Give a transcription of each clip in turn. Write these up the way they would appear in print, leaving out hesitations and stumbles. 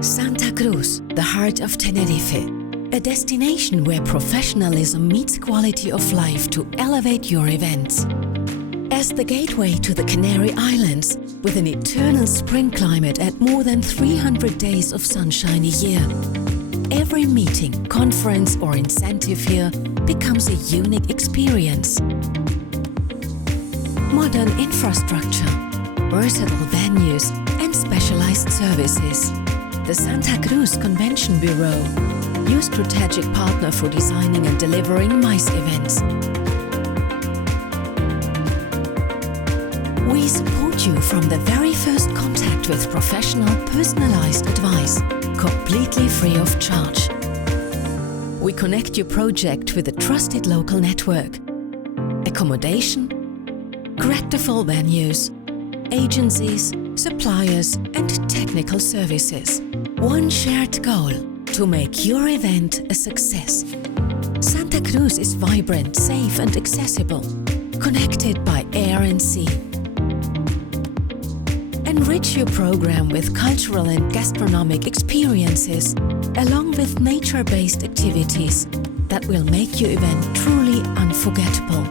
Santa Cruz, the heart of Tenerife. A destination where professionalism meets quality of life to elevate your events. As the gateway to the Canary Islands, with an eternal spring climate and more than 300 days of sunshine a year, every meeting, conference or incentive here becomes a unique experience. Modern infrastructure, versatile venues and specialized services. The Santa Cruz Convention Bureau, your strategic partner for designing and delivering MICE events. We support you from the very first contact with professional, personalized advice, completely free of charge. We connect your project with a trusted local network. Accommodation, correctable venues, agencies, suppliers and technical services. One shared goal: to make your event a success. Santa Cruz is vibrant, safe and accessible, connected by air and sea. Enrich your program with cultural and gastronomic experiences, along with nature-based activities that will make your event truly unforgettable.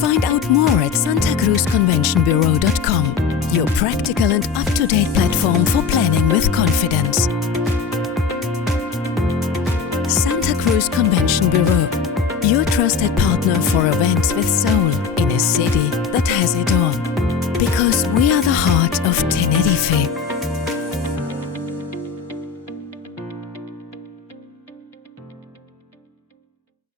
Find out more at santacruzconventionbureau.com, your practical and up-to-date platform for planning with confidence. Santa Cruz Convention Bureau, your trusted partner for events with soul in a city that has it all. Because we are the heart of Tenerife.